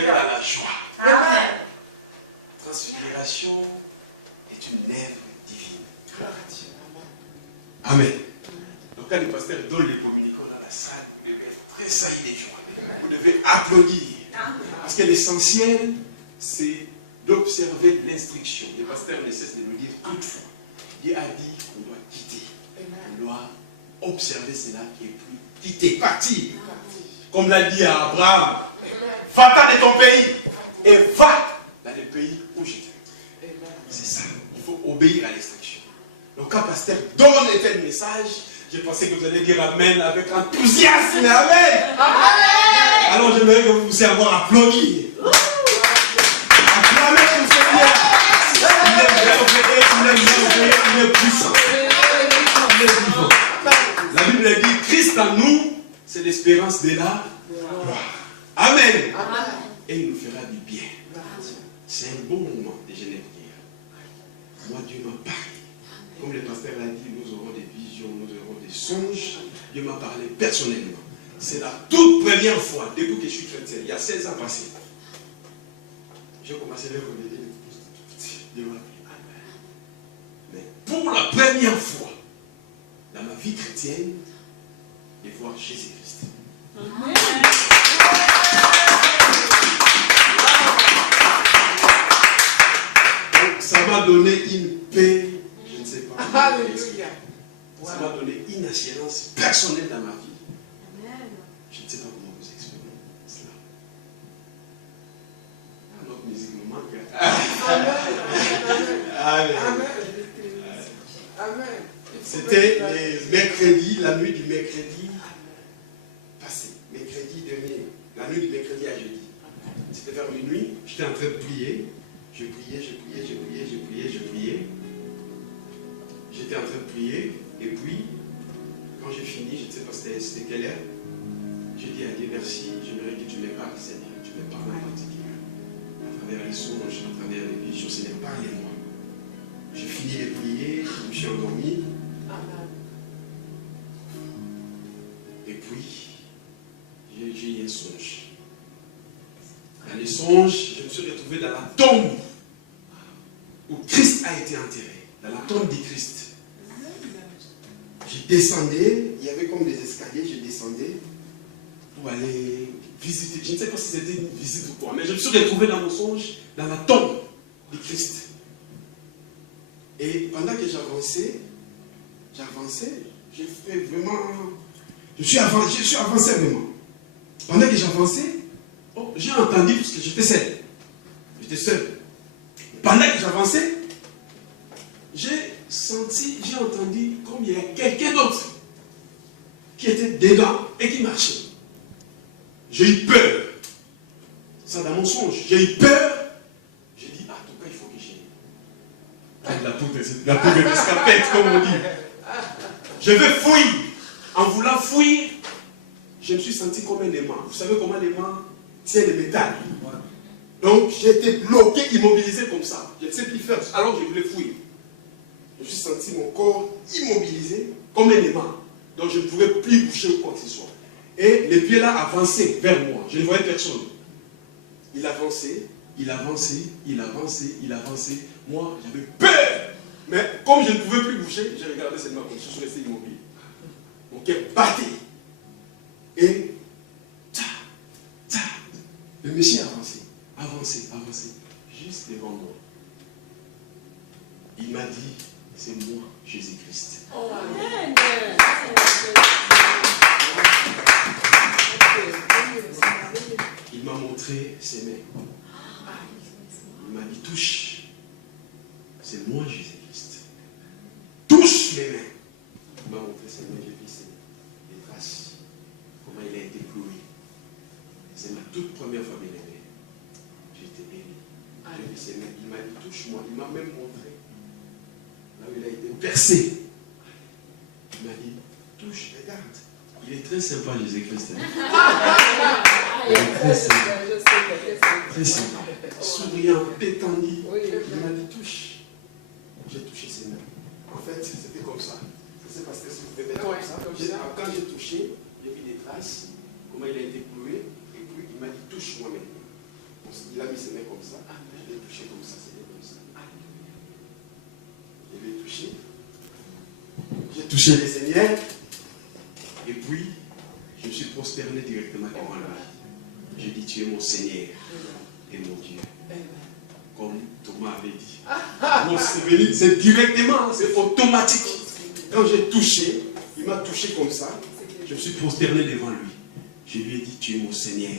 transféré à la joie. Amen. Transfiguration est une œuvre divine. Amen. Donc quand le pasteur donne les communicants dans la salle, vous devez être très saillis de joie. Vous devez applaudir. Parce que l'essentiel, c'est d'observer l'instruction. Le pasteur ne cesse de nous dire toutefois. Dieu a dit qu'on doit quitter. On doit observer cela qui est plus quitter, partir. Comme l'a dit à Abraham, va-t'en de ton pays et va dans le pays où je t'ai. C'est ça. Il faut obéir à l'instruction. Donc quand pasteur donne un tel message, j'ai pensé que vous allez dire Amen avec enthousiasme. Amen. Amen. Alors j'aimerais que vous puissiez avoir applaudi. Acclamez le Seigneur. Il est merveilleux, il est puissant. Il est vivant. La Bible dit Christ en nous, c'est l'espérance de la gloire. Amen. Et il nous fera du bien. C'est un bon moment de jeûner prière. Moi, Dieu m'a parlé. Comme le pasteur l'a dit, nous aurons des visions, nous aurons des songes. Dieu m'a parlé personnellement. C'est la toute première fois, depuis que je suis chrétien, il y a 16 ans passés. J'ai commencé à regarder Dieu m'a appelé. Mais pour la première fois dans ma vie chrétienne, de voir Jésus-Christ. Donc, ça m'a donné une paix, je ne sais pas. Ça m'a donné une assurance personnelle dans ma vie. Je ne sais pas comment vous exprimer cela. Notre musique nous manque. Amen. Amen. C'était les mercredis, la nuit du mercredi passé. Mercredi dernier. La nuit du mercredi à jeudi. C'était vers minuit. J'étais en train de prier. Je priais. J'étais en train de prier. Et puis, quand j'ai fini, je ne sais pas c'était quelle heure. J'ai dit à Dieu merci. J'aimerais que tu me parles, Seigneur. Tu me parles en particulier. À travers les songes, à travers les visions, Seigneur, parlez-moi. J'ai fini de prier. Je me suis endormi. Et puis, j'ai eu un songe. Dans les songes, je me suis retrouvé dans la tombe où Christ a été enterré. Dans la tombe de Christ. Je descendais, il y avait comme des escaliers, je descendais pour aller visiter. Je ne sais pas si c'était une visite ou quoi, mais je me suis retrouvé dans mon songe, dans la tombe de Christ. Et pendant que j'avançais, j'ai fait vraiment. Je suis avancé vraiment. Pendant que j'avançais, j'ai entendu, parce que j'étais seul. Pendant que j'avançais, j'ai entendu comme il y a quelqu'un d'autre qui était dedans et qui marchait. J'ai eu peur. Ça dans mon songe. J'ai eu peur. J'ai dit, en tout cas, il faut que j'aille. La poudre d'escapette, comme on dit. Je vais fuir. En voulant fuir, je me suis senti comme un aimant. Vous savez comment l'aimant tient le métal. Donc, j'ai été bloqué, immobilisé comme ça. Je ne sais plus faire. Alors, je voulais fuir. Je me suis senti mon corps immobilisé comme un aimant. Donc, je ne pouvais plus bouger ou quoi que ce soit. Et les pieds là avançaient vers moi. Je ne voyais personne. Il avançait. Moi, j'avais peur. Mais comme je ne pouvais plus bouger, j'ai regardé seulement comme je suis resté immobile. Mon cœur battait. Et le monsieur avançait. Juste devant moi. Il m'a dit, c'est moi, Jésus-Christ. Amen. Il m'a montré ses mains. Il m'a dit, touche. C'est moi, Jésus-Christ. Touche mes mains. Il m'a montré ses mains, j'ai vu les traces. Comment il a été cloué. C'est ma toute première fois, bien aimé. J'étais béni. J'ai vu ses mains. Il m'a dit, touche-moi. Il m'a même montré. Là où il a été percé. Il m'a dit, touche, regarde. Il est très sympa, Jésus-Christ. Il est très sympa. Très sympa. Souriant, détendu. Il m'a dit, touche. J'ai touché ses mains. En fait, c'était comme ça. C'est parce que si vous faites comme ça. Quand j'ai touché, j'ai vu des traces. Comment il a été cloué. Et puis, il m'a dit, touche-moi maintenant. Il a mis ses mains comme ça. Je l'ai touché comme ça, c'était comme ça. Je l'ai touché. J'ai touché le Seigneur. Et puis, je me suis prosterné directement devant lui. J'ai dit, tu es mon Seigneur et mon Dieu. Comme Thomas avait dit. Non, c'est venu, c'est directement, c'est automatique. Quand j'ai touché, il m'a touché comme ça. Je me suis prosterné devant lui. Je lui ai dit, tu es mon Seigneur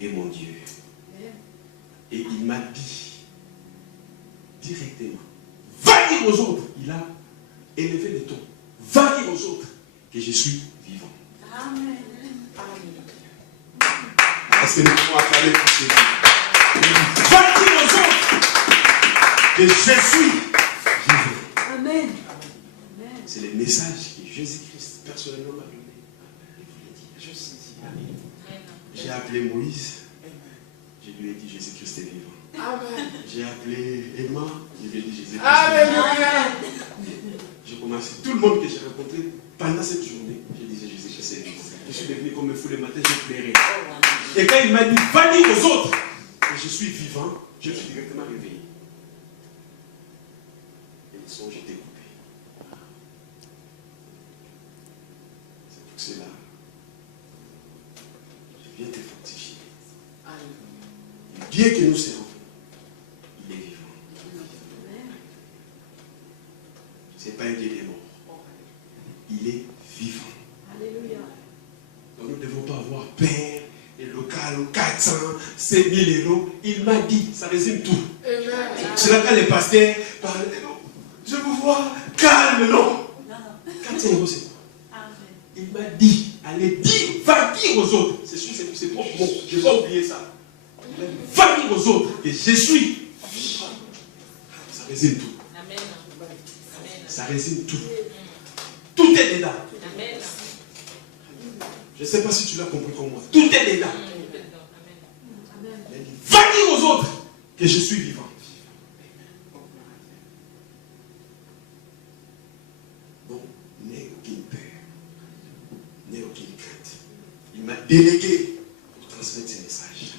et mon Dieu. Et il m'a dit directement, va dire aux autres. Il a élevé le ton. Va dire aux autres que je suis vivant. Amen. Est-ce que nous pouvons acclamer pour Jésus? Va dire aux autres que je suis vivant. Amen. C'est le message que Jésus-Christ personnellement m'a donné. Il voulait dire, je suis vivant. J'ai appelé Moïse. Je lui ai dit, Jésus-Christ est vivant. Amen. J'ai appelé Emma. Je lui ai dit, Jésus-Christ est Alléluia. vivant. J'ai commencé. Tout le monde que j'ai rencontré pendant cette journée, je disais, Jésus-Christ est vivant. Je suis devenu comme un fou le matin, j'ai pleuré. Et quand il m'a dit, va dire aux autres que je suis vivant, je me suis directement réveillé. Et le son, j'étais coupé. C'est pour cela. Je viens te fortifier. Bien que nous serons, il est vivant. Ce n'est pas un Dieu des morts. Il est vivant. Alléluia. Donc nous ne devons pas avoir peur. Et local, 400, 5000 euros. Il m'a dit, ça résume tout. C'est là quand les pasteurs parlent, je vous vois calme, non. 400 euros, c'est quoi? Il m'a dit, allez dire, va dire aux autres. C'est sûr, c'est propre mot. Je ne vais pas oublier ça. Va dire aux autres que je suis vivant. Ça résume tout. Amen. Ça résume tout. Tout est dedans. Amen. Je ne sais pas si tu l'as compris comme moi. Tout est dedans. Amen. Va dire aux autres que je suis vivant. Donc, n'aie aucune peur. N'aie aucune crainte. Il m'a délégué pour transmettre ces messages.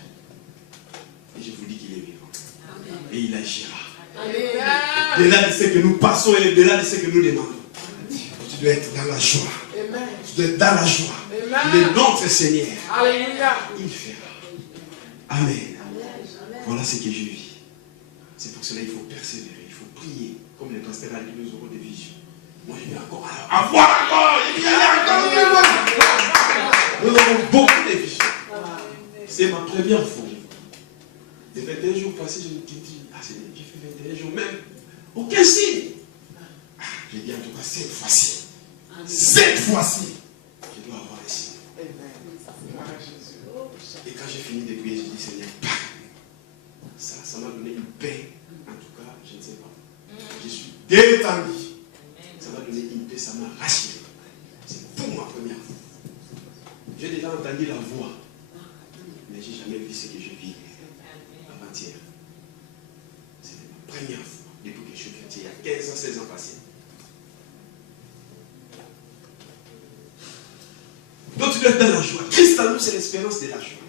Et je vous dis qu'il est vivant. Amen. Et il agira. Alléluia. Au-delà de ce que nous passons et au-delà de ce que nous demandons. Tu dois être dans la joie. Amen. Tu dois être dans la joie. Amen. Il est notre Seigneur. Alléluia. Il fera. Amen. Voilà ce que je vis. C'est pour cela qu'il faut persévérer, il faut prier. Comme le pasteur a dit, nous aurons des visions. Moi, je vais encore avoir encore. Il y a encore. Nous avons beaucoup de visions. C'est ma première fois. Les 21 jours passés, je me dis, ah c'est bien, j'ai fait 21 jours même. Aucun signe. Ah, j'ai dit en tout cas, cette fois-ci. Cette fois-ci, je dois avoir un signe. Et quand j'ai fini de prier, j'ai dit, Seigneur, ça m'a donné une paix. En tout cas, je ne sais pas. Je suis détendu. Ça m'a donné une paix, ça m'a rassuré. C'est pour ma première fois. J'ai déjà entendu la voix, mais je n'ai jamais vu ce que je vis avant-hier. C'était ma première fois depuis que je suis chrétien, il y a 15 ans, 16 ans passés. Donc tu dois être dans la joie. Christ en nous, c'est l'espérance de la joie.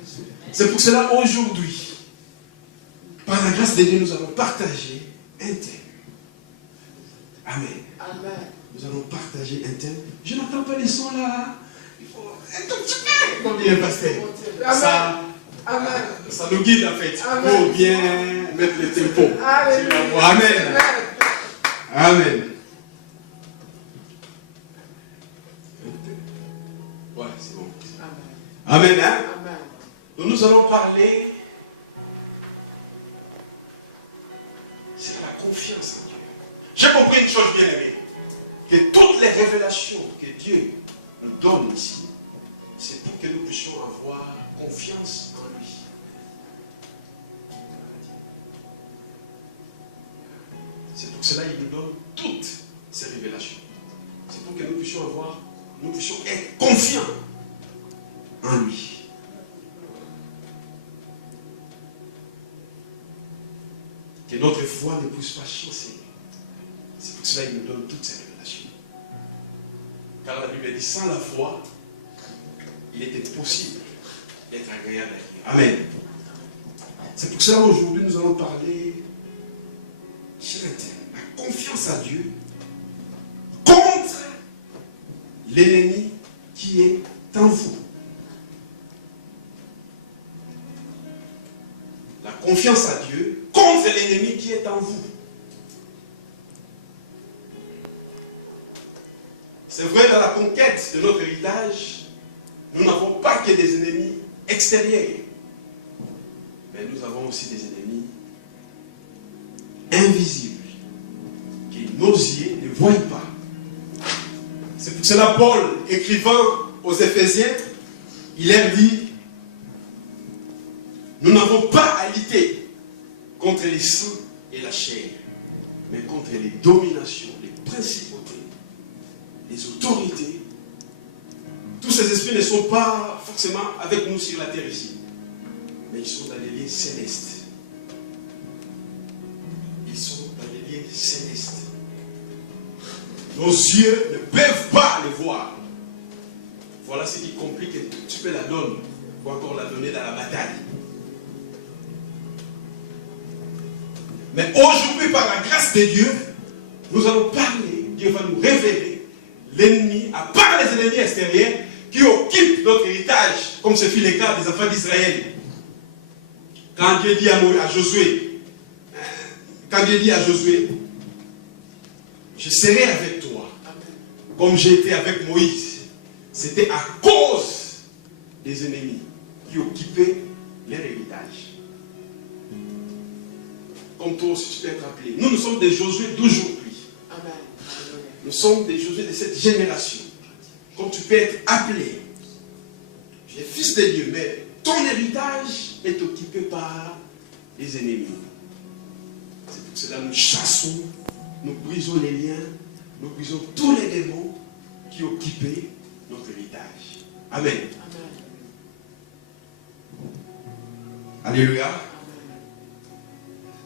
C'est pour cela aujourd'hui, par la grâce de Dieu, nous allons partager un thème. Amen. Amen. Nous allons partager un thème. Je n'entends pas les sons là. Il faut un tout petit peu. Comme dit le pasteur. Ça nous guide en fait. Il faut bien mettre le tempo. Amen. Amen. Ouais, c'est bon. Amen. Hein? Donc nous allons parler. C'est la confiance en Dieu. J'ai compris une chose bien aimée. Que toutes les révélations que Dieu nous donne ici, c'est pour que nous puissions avoir confiance en lui. C'est pour cela qu'il nous donne toutes ces révélations. C'est pour que nous puissions être confiants en lui. Que notre foi ne puisse pas chancer. C'est pour cela qu'il nous donne toutes ces révélations. Car la Bible dit, sans la foi, il était possible d'être agréable à Dieu. Amen. C'est pour cela aujourd'hui nous allons parler, cher interne, la confiance à Dieu contre l'ennemi qui est en vous. La confiance à Dieu contre l'ennemi qui est en vous. C'est vrai, dans la conquête de notre héritage, nous n'avons pas que des ennemis extérieurs, mais nous avons aussi des ennemis invisibles, que nos yeux ne voient pas. C'est pour cela Paul, écrivant aux Éphésiens, il leur dit, nous n'avons pas à lutter contre les sang et la chair, mais contre les dominations, les principautés, les autorités. Tous ces esprits ne sont pas forcément avec nous sur la terre ici, mais ils sont dans les lieux célestes. Ils sont dans les lieux célestes. Nos yeux ne peuvent pas les voir. Voilà ce qui complique un petit peu la donne, pour encore la donner dans la bataille. Mais aujourd'hui, par la grâce de Dieu, nous allons parler, Dieu va nous révéler l'ennemi, à part les ennemis extérieurs, qui occupent notre héritage, comme ce fut le cas des enfants d'Israël. Quand Dieu dit à Josué, je serai avec toi, comme j'ai été avec Moïse. C'était à cause des ennemis qui occupaient leur héritage. Comme toi aussi tu peux être appelé. Nous sommes des Josué d'aujourd'hui. Nous sommes des Josué de cette génération. Comme tu peux être appelé. Tu es fils de Dieu, mais ton héritage est occupé par les ennemis. C'est pour cela que nous chassons, nous brisons les liens, nous brisons tous les démons qui occupaient notre héritage. Amen. Alléluia.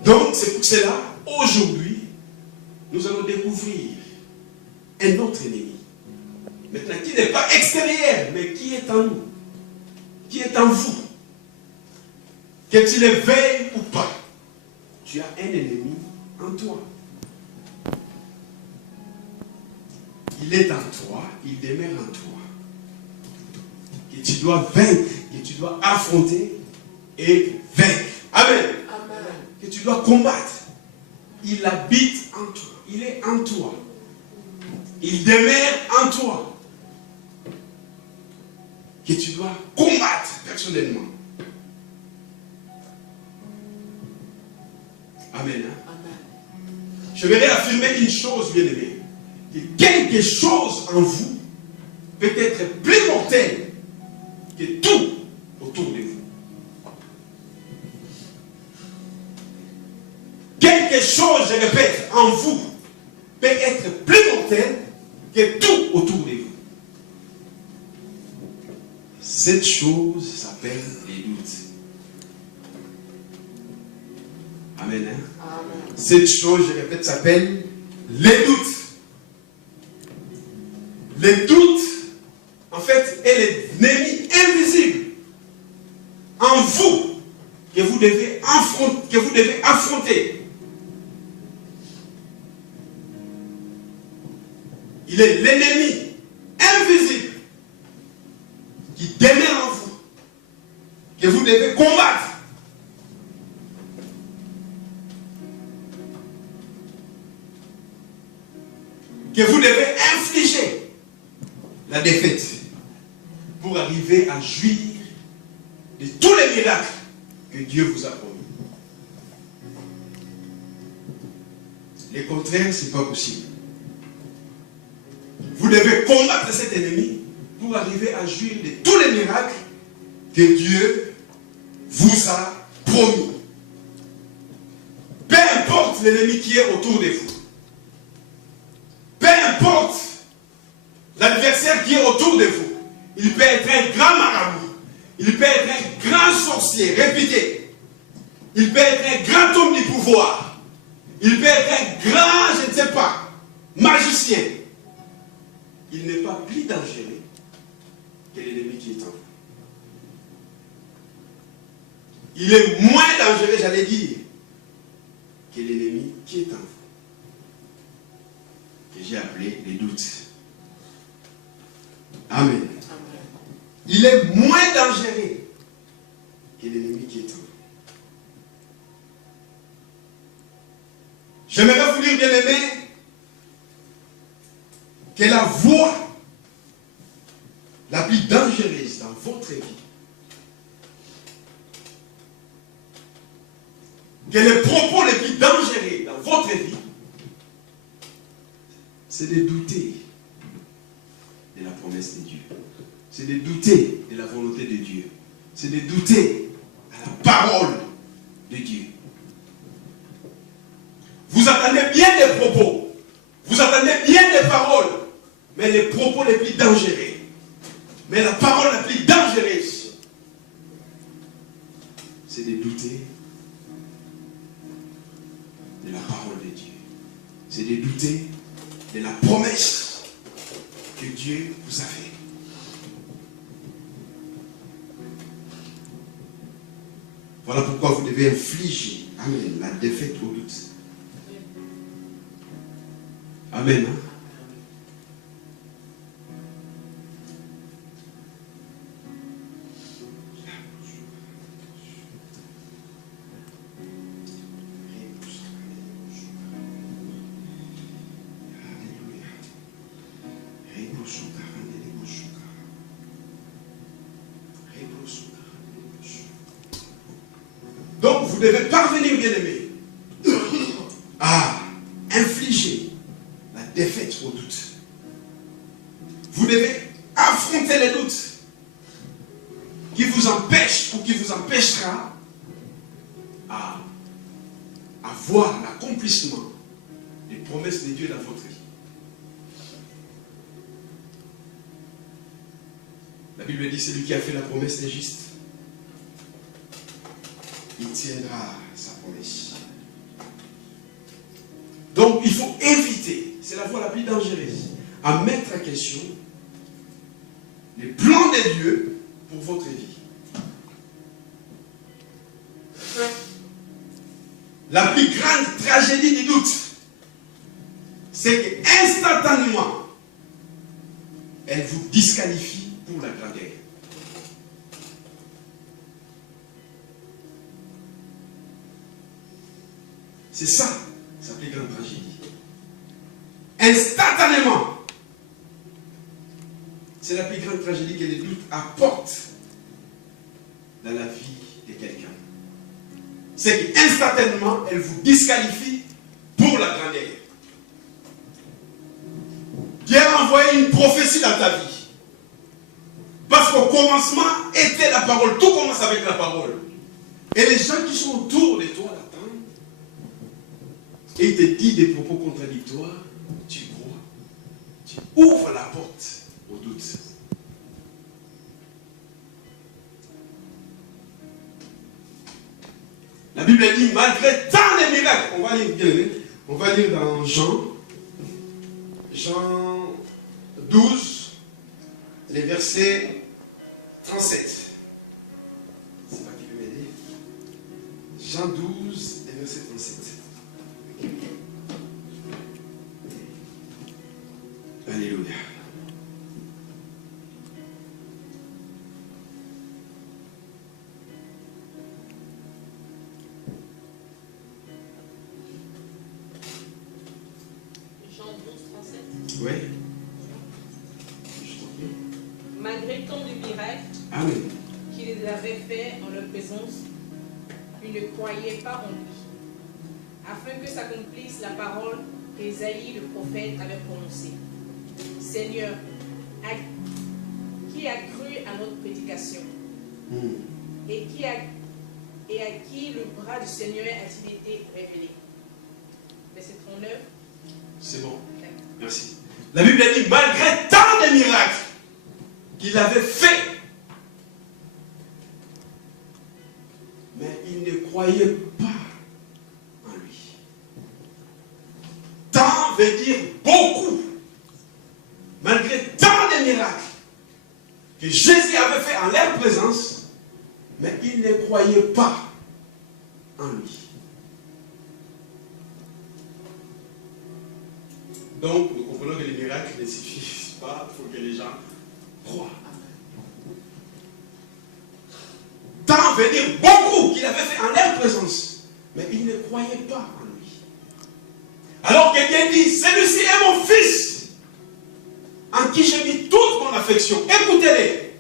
Donc, c'est pour cela, aujourd'hui, nous allons découvrir un autre ennemi. Maintenant, qui n'est pas extérieur, mais qui est en nous. Qui est en vous. Que tu le veuilles ou pas, tu as un ennemi en toi. Il est en toi, il demeure en toi. Que tu dois vaincre, que tu dois affronter et vaincre. Amen. Amen. Que tu dois combattre. Il habite en toi. Il est en toi. Il demeure en toi. Que tu dois combattre personnellement. Amen. Hein? Amen. Je vais affirmer une chose, bien aimé. Que quelque chose en vous peut être plus mortel que tout autour de vous. Quelque chose, je répète, en vous peut être plus mortel que tout autour de vous. Cette chose s'appelle les doutes. Amen. Hein? Amen. Cette chose, je répète, s'appelle les doutes. Les doutes, en fait, est l'ennemi invisible en vous que vous devez affronter. Il est l'ennemi invisible qui demeure en vous, que vous devez combattre. Que vous devez infliger la défaite pour arriver à jouir de tous les miracles que Dieu vous a promis. Le contraire, ce n'est pas possible. Vous devez combattre cet ennemi pour arriver à jouir de tous les miracles que Dieu vous a promis. Peu importe l'ennemi qui est autour de vous. Peu importe l'adversaire qui est autour de vous. Il peut être un grand marabout. Il peut être un grand sorcier. Répétez. Il peut être un grand homme du pouvoir. Il peut être un grand, je ne sais pas, magicien. Il n'est pas plus dangereux que l'ennemi qui est en vous. il est moins dangereux, j'allais dire, que l'ennemi qui est en vous. Que j'ai appelé les doutes. Amen. Il est moins dangereux que l'ennemi qui est en vous. J'aimerais vous dire, bien aimé, que la voie la plus dangereuse dans votre vie, que les propos les plus dangereux dans votre vie, c'est de douter de la promesse de Dieu. C'est de douter de la volonté de Dieu. C'est de douter à la parole de Dieu. Vous attendez bien des propos. Vous attendez bien des paroles. Mais les propos les plus dangereux. Mais la parole la plus dangereuse, c'est de douter de la parole de Dieu. C'est de douter de la promesse que Dieu vous a faite. Voilà pourquoi vous devez infliger, amen, la défaite au doute. Amen. Hein? Donc, vous devez parvenir, bien-aimés, à infliger la défaite au doute. Vous devez affronter les doutes qui vous empêchent ou qui vous empêchera à voir l'accomplissement des promesses de Dieu dans votre vie. La Bible dit, celui qui a fait la promesse est juste. Il tiendra sa promesse. Donc, il faut éviter, c'est la voie la plus dangereuse, à mettre en question les plans de Dieu pour votre vie. La plus grande tragédie du doute, c'est qu'instantanément, elle vous disqualifie pour la grandeur. C'est ça, sa plus grande tragédie. Instantanément, c'est la plus grande tragédie que les doutes apportent dans la vie de quelqu'un. C'est qu'instantanément, elle vous disqualifie pour la grandeur. Dieu a envoyé une prophétie dans ta vie. Parce qu'au commencement était la parole. Tout commence avec la parole. Et les gens qui sont autour de toi l'attendent. Et il te dit des propos contradictoires. Tu crois. Tu ouvres la porte au doute. La Bible dit, malgré tant de miracles, on va lire bien, on va lire dans Jean 12, les versets 37. C'est pas qui peut m'aider. Jean 12, les versets 37. Alléluia. Oui. Malgré tant de miracles qu'il avait fait en leur présence, ils ne croyaient pas en lui, afin que s'accomplisse la parole qu'Ésaïe le prophète avait prononcée. Seigneur, qui a cru à notre prédication et à qui le bras du Seigneur a-t-il été révélé? Verset 39. C'est bon. Merci. La Bible dit, malgré tant de miracles qu'il avait fait, mais il ne croyait pas en lui. Tant veut dire beaucoup. Malgré tant de miracles que Jésus avait fait en leur présence, mais ils ne croyaient pas en lui. Donc, nous comprenons que les miracles ne suffisent pas, il faut que les gens croient. Tant veut dire beaucoup qu'il avait fait en leur présence, mais ils ne croyaient pas en lui. Alors quelqu'un dit, celui-ci est mon fils, en qui j'ai mis toute mon affection. Écoutez-les.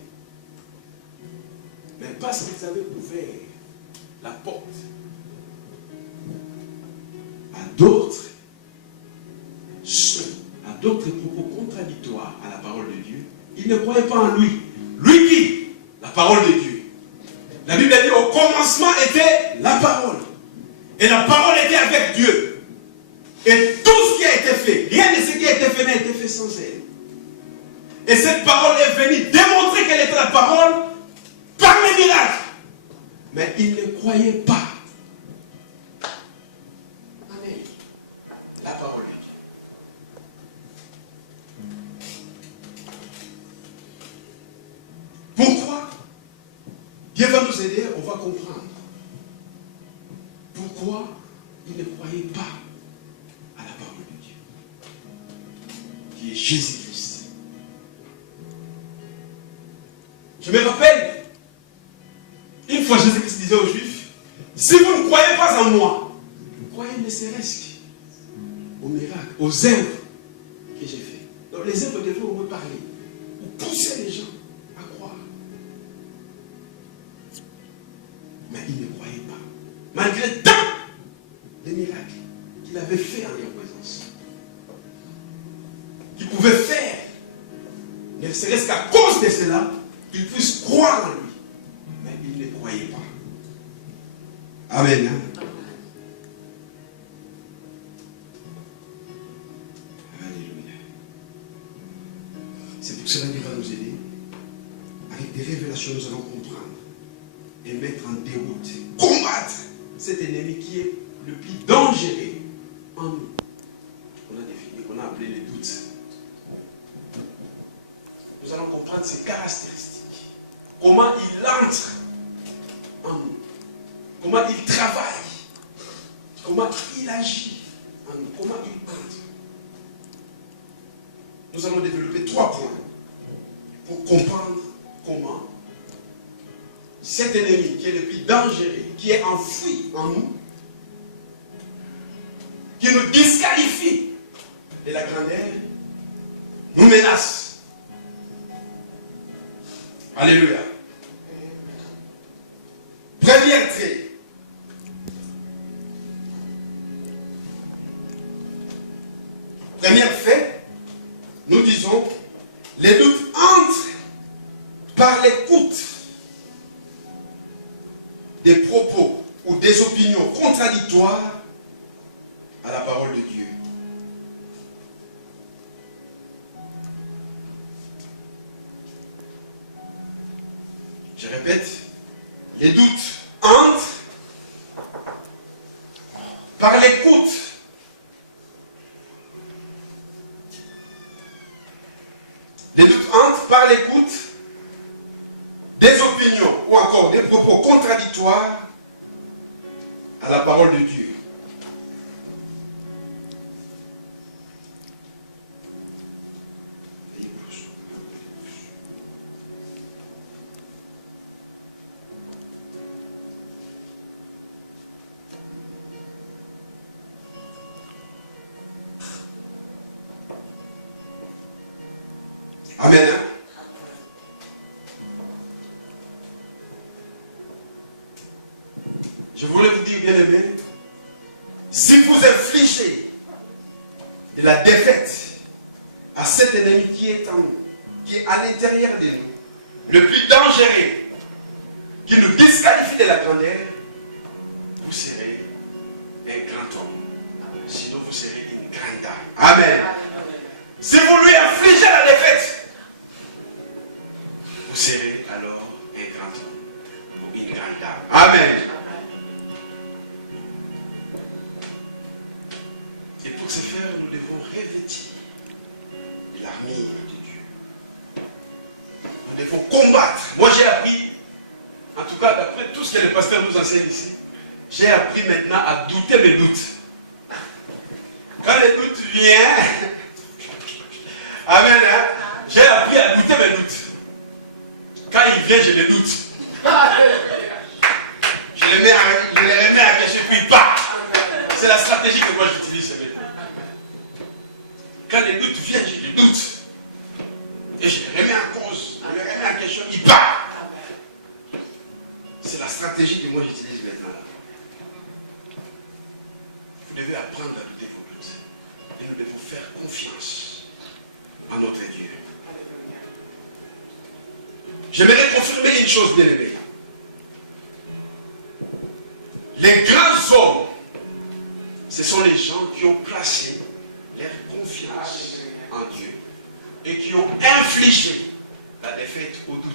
Mais parce qu'ils avaient ouvert la porte à d'autres propos contradictoires à la parole de Dieu, ils ne croyaient pas en lui. Lui qui? La parole de Dieu. La Bible dit au commencement était la parole. Et la parole était avec Dieu. Et tout ce qui a été fait, rien de ce qui a été fait n'a été fait sans elle. Et cette parole est venue démontrer qu'elle était la parole par les miracles. Mais ils ne croyaient pas. Amen. La parole de Dieu. Pourquoi? Dieu va nous aider, on va comprendre. Pourquoi ils ne croyaient pas à la parole de Dieu, qui est Jésus-Christ. Je me rappelle, une fois Jésus-Christ disait aux Juifs, si vous ne croyez pas en moi, croyez ne serait-ce qu'aux miracles, aux œuvres que j'ai fait. Donc les œuvres devaient au moins parler, ou pousser les gens à croire. Mais ils ne croyaient pas. Malgré tant de miracles qu'il avait fait en leur présence. Qu'il pouvait faire. Ne serait-ce qu'à cause de cela, qu'ils puissent croire en lui. Mais ils ne croyaient pas. Amen. Alléluia. C'est pour cela qu'il va nous aider. Avec des révélations, nous allons comprendre. Et mettre en déroute, combattre cet ennemi qui est le plus dangereux en nous. On a défini, qu'on a appelé les doutes. Nous allons comprendre ses caractéristiques. Comment il entre en nous. Comment il travaille. Comment il agit en nous. Comment il entre. Nous allons développer 3 points pour comprendre comment cet ennemi qui est le plus dangereux, qui est enfoui en nous, qui nous disqualifie de la grandeur, nous menace. Alléluia. Première trait. Première fait, nous disons, les doutes entrent par l'écoute des propos ou des opinions contradictoires à la parole de Dieu. Je répète, les doutes entrent par l'écoute des opinions ou encore des propos contradictoires à la parole de Dieu. Amen. Je voulais vous dire, bien aimé, si vous infligez de la défaite à cet ennemi qui est en nous, qui est à l'intérieur de nous, le plus dangereux, qui nous disqualifie de la grandeur, vous serez un grand homme. Sinon, vous serez une grande dame. Amen. Si vous lui infligez la défaite, vous serez alors un grand homme ou une grande dame. Amen. Et pour ce faire, nous devons revêtir de l'armure de Dieu. Nous devons combattre. Moi, j'ai appris, en tout cas, ce que le pasteur nous enseigne ici, j'ai appris maintenant à douter mes doutes. Quand les doutes viennent, amen, hein, j'ai appris à douter mes doutes. Quand il vient, je les doute. Je les remets à cacher, puis bah. C'est la stratégie que moi j'utilise. Quand les doutes viennent, je les doute. Et je les remets en cause, je les remets en question, il part. C'est la stratégie que moi j'utilise maintenant. Vous devez apprendre à douter vos doutes. Et nous devons faire confiance à notre Dieu. J'aimerais confirmer une chose, bien aimée. Les grands hommes, ce sont les gens qui ont placé leur confiance en Dieu et qui ont infligé la défaite au doute.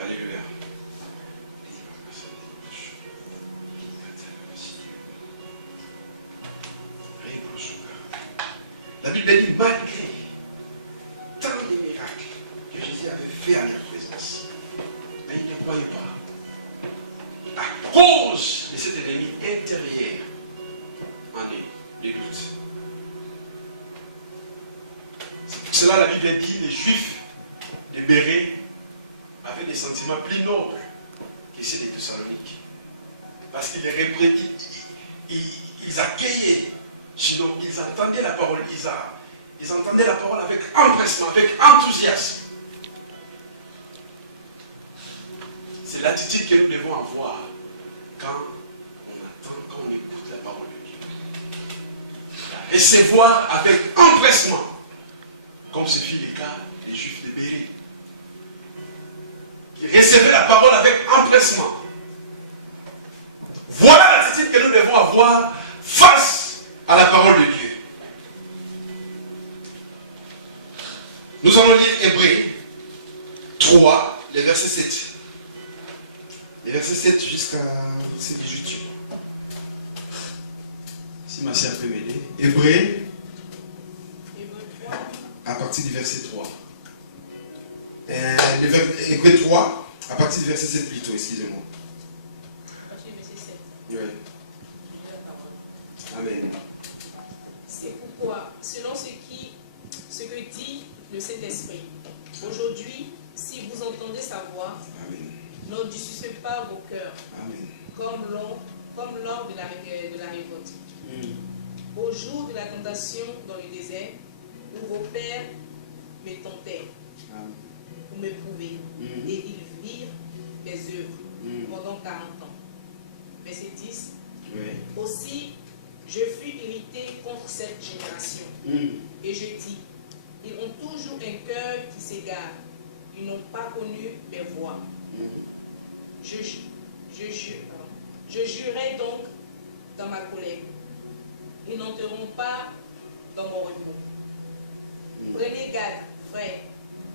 Alléluia. La Bible dit, malgré tant de miracles que Jésus avait fait à leur présence, mais ils ne croyaient pas. À cause de cet ennemi intérieur en eux, les doutes. C'est pour cela la Bible dit, les Juifs de Bérée avaient des sentiments plus nobles que ceux des Thessaloniques. Parce qu'ils ils accueillaient. Sinon, ils entendaient la parole, ils entendaient la parole avec empressement, avec enthousiasme. C'est l'attitude que nous devons avoir quand on attend, quand on écoute la parole de Dieu. La recevoir avec empressement, comme ce fut le cas des Juifs de Bérée, qui recevaient la parole avec empressement. Voilà l'attitude que nous devons avoir face à la parole de Dieu. Nous allons lire Hébreux 3, le verset 7. Le verset 7 jusqu'à verset 18. Si ma sœur peut m'aider. Hébreux 3, à partir du verset 3. Hébreux 3, à partir du verset 7 plutôt, excusez-moi. À partir du verset 7. Oui. Amen. C'est pourquoi, selon ce que dit le Saint-Esprit, aujourd'hui, si vous entendez sa voix, n'endurcissez pas vos cœurs, Amen. comme lors de la révolte. Au jour de la tentation dans le désert, où vos pères me tentaient, pour m'éprouver, et ils virent mes œuvres pendant 40 ans. Verset 10. Oui. Aussi, je fus irrité contre cette génération. Et je dis, ils ont toujours un cœur qui s'égare. Ils n'ont pas connu mes voies. Je jurai donc dans ma colère. Ils n'entreront pas dans mon repos. Prenez garde, frère,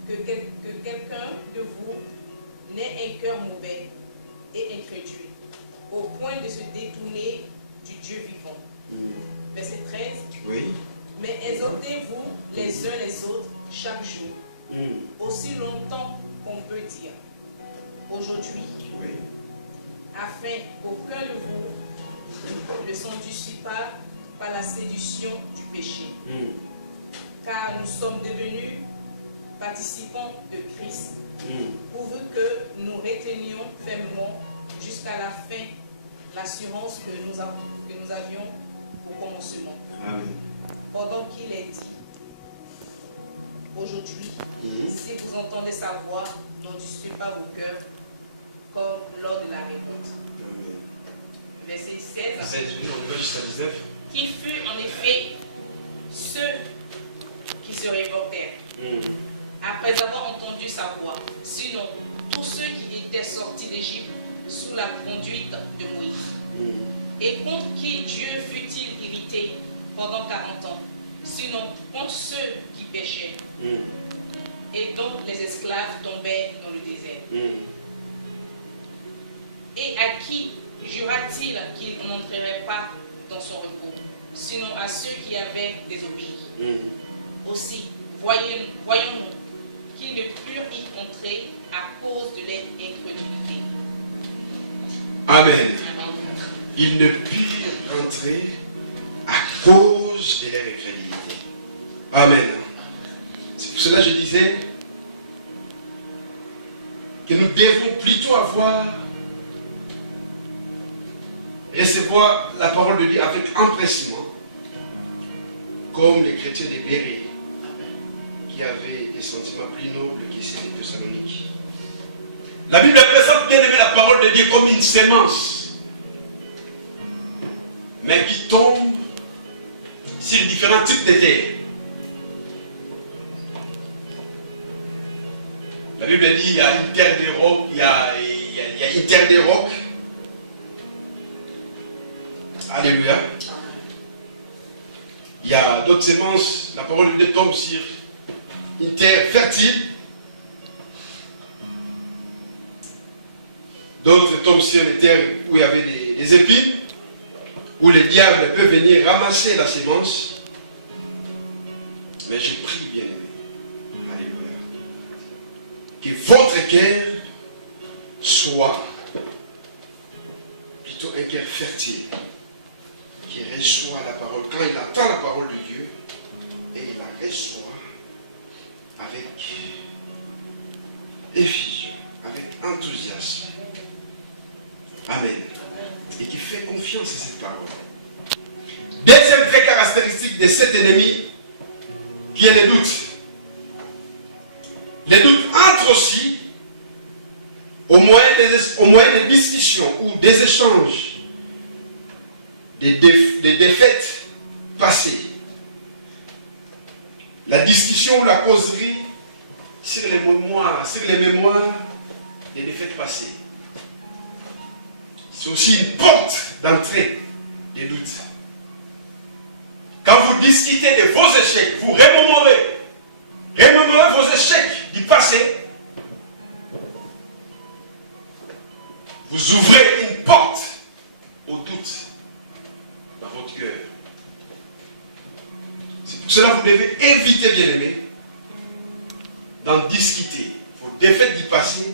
que quelqu'un de vous n'ait un cœur mauvais et incrédule, au point de se détourner du Dieu vivant. Verset 13. Oui. Mais exhortez-vous les uns les autres chaque jour, aussi longtemps qu'on peut dire aujourd'hui, Oui. afin qu'aucun de vous ne s'endurcisse pas par la séduction du péché. Car nous sommes devenus participants de Christ, pourvu que nous retenions fermement jusqu'à la fin l'assurance que nous avions au commencement. Amen. Pendant qu'il est dit, aujourd'hui, si vous entendez sa voix, n'endurcissez pas vos cœurs, comme lors de la révolte. Verset 16. Qui fut en effet ceux qui se révoltèrent, après avoir entendu sa voix, sinon tous ceux qui étaient sortis d'Égypte sous la conduite de Moïse, et contre qui Dieu fut-il irrité pendant 40 ans, sinon contre ceux qui péchaient, et dont les esclaves tombaient dans le désert, et à qui je jura-t-il qu'il n'entrerait pas dans son repos, sinon à ceux qui avaient désobéi. Aussi, voyons-nous qu'ils ne purent y entrer à cause de leur incrédulité. Amen. Ils ne purent entrer à cause de leur incrédulité. Amen. C'est pour cela que je disais que nous devons plutôt recevoir la parole de Dieu avec empressement, comme les chrétiens de Bérée, qui avaient des sentiments plus nobles que ceux des Thessaloniques. La Bible présente bien aimé la parole de Dieu comme une sémence, mais qui tombe sur différents types de terre. La Bible dit qu'il y a une terre de roc, il y a une terre de roc. Alléluia. Il y a d'autres semences, la parole de Dieu tombe sur une terre fertile. D'autres tombent sur des terres où il y avait des épines, où les diables peuvent venir ramasser la sémence. Mais je prie, bien aimé, alléluia, que votre cœur soit plutôt un cœur fertile, qui reçoit la parole. Quand il entend la parole de Dieu, et il la reçoit avec effusion, avec enthousiasme. Amen. Et qui fait confiance à cette parole. Deuxième trait caractéristique de cet ennemi, qui est le doute. Les doutes entrent aussi au moyen des discussions ou des échanges, des défaites passées. La discussion ou la causerie sur les mémoires des défaites passées. C'est aussi une porte d'entrée des doutes. Quand vous discutez de vos échecs, vous remémorez vos échecs du passé, vous ouvrez une porte au doute dans votre cœur. C'est pour cela que vous devez éviter, bien aimé, d'en discuter vos défaites du passé,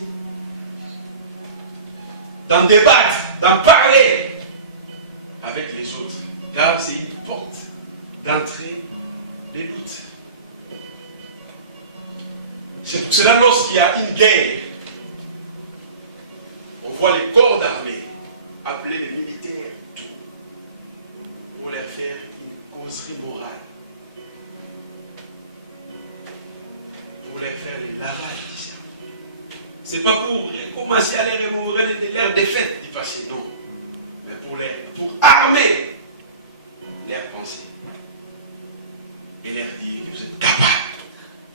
d'en débattre, d'en parler avec les autres. Car c'est une porte d'entrée des doutes. C'est pour cela que lorsqu'il y a une guerre, on voit les corps d'armée appeler les militaires pour leur faire une causerie morale, pour leur faire les lavages du cerveau. Ce n'est pas pour commencer à les remémorer leurs défaites du passé, non. Mais pour armer leurs pensées. Et leur dire que vous êtes capable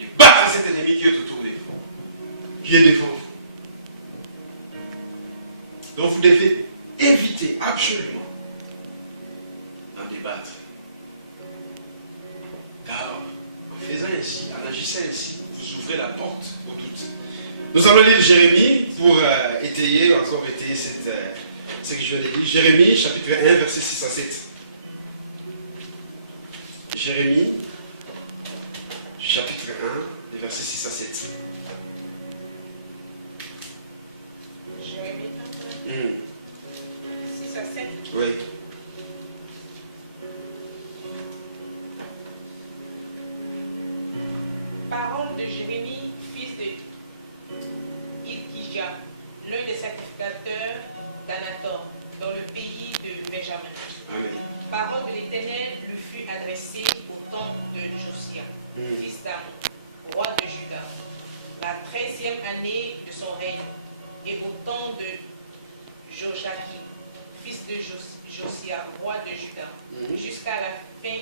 de battre cet ennemi qui est autour de vous, qui est devant vous. Donc vous devez éviter absolument d'en débattre. Car en faisant ainsi, en agissant ainsi, vous ouvrez la porte au doute. Nous allons lire Jérémie pour encore étayer ce que je viens de lire. Jérémie, chapitre 1, versets 6 à 7. Jérémie, chapitre 1, versets 6 à 7. Jérémie 1, 6 à 7. Oui. Parole de Jérémie, fils de Hilkija, l'un des sacrificateurs d'Anator, dans le pays de Benjamin. Amen. Parole de l'Éternel lui fut adressée au temps de Josia, fils d'Amon, roi de Juda, la 13e année de son règne, et au temps de Joachim, fils de Josia, roi de Juda, jusqu'à la fin